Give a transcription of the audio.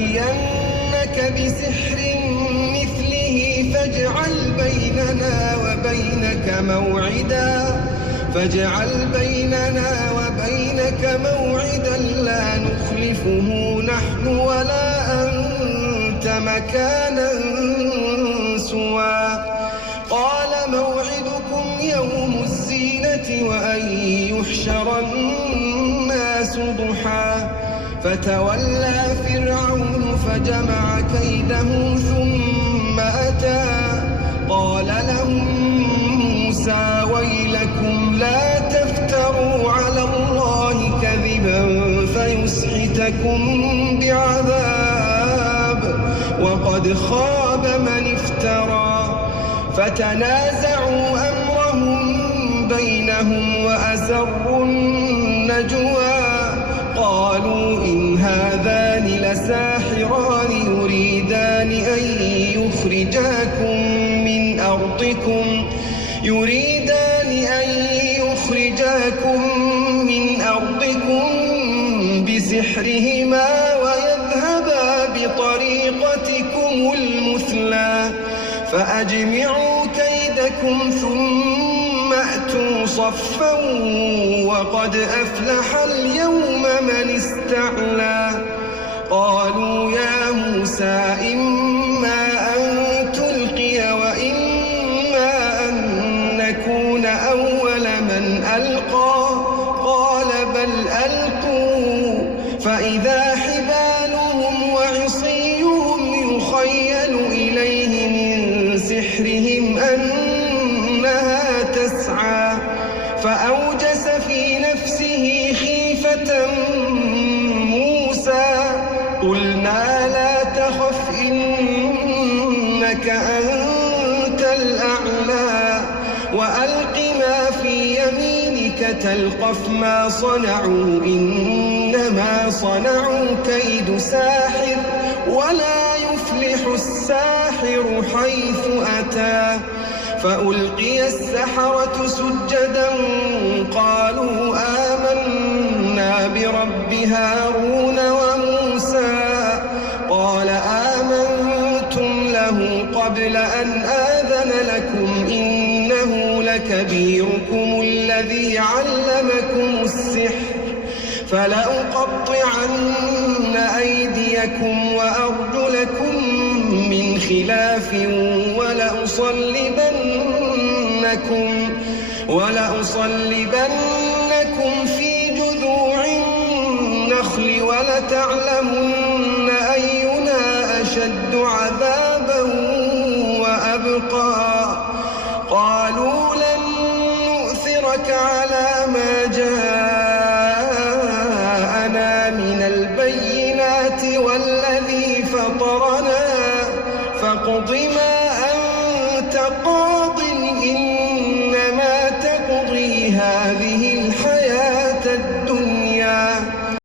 لنأتينك بسحر مثله فاجعل بيننا وبينك موعدا لا نخلفه نحن ولا أنت مكانا سوى قال موعدكم يوم الزينة وأن يحشر الناس ضحى فتولى فرعون فجمع كيده ثم أتى قال لهم موسى ويلكم لا تفتروا على الله كذبا فيسحتكم بعذاب وقد خاب من افترى فتنازعوا أمرهم بينهم وأسروا النجوى قالوا إن هذان لساحران يريدان أن يخرجاكم من أرضكم بسحرهما ويذهبا بطريقتكم المثلى فأجمعوا كيدكم ثم أتوا صفا وقد أفلح اليوم من استعلى قالوا يا موسى إما أن تلقي وإما أن نكون أول من ألقى قال بل ألقوا فإذا حبالهم وعصيهم يخيل إليه من سحرهم أنها تسعى فأوجس في نفسه خيفة موسى قلنا لا تخف إنك أنت الأعلى وألق ما في يمينك تلقف ما صنعوا إنما صنعوا كيد ساحر ولا يفلح الساحر حيث أتى فألقي السحرة سجدا قالوا آمنا برب هارون وموسى قال آمنتم له قبل أن آذن لكم إنه لكبيركم الذي علمكم السحر فلأقطعن أيديكم وأرجلكم من خلاف ولأصلبنكم في جذوع النخل ولتعلمن أينا أشد عذابا وأبقى قالوا لن نؤثرك على ما جاءنا من البينات والذي فطرنا فاقض ما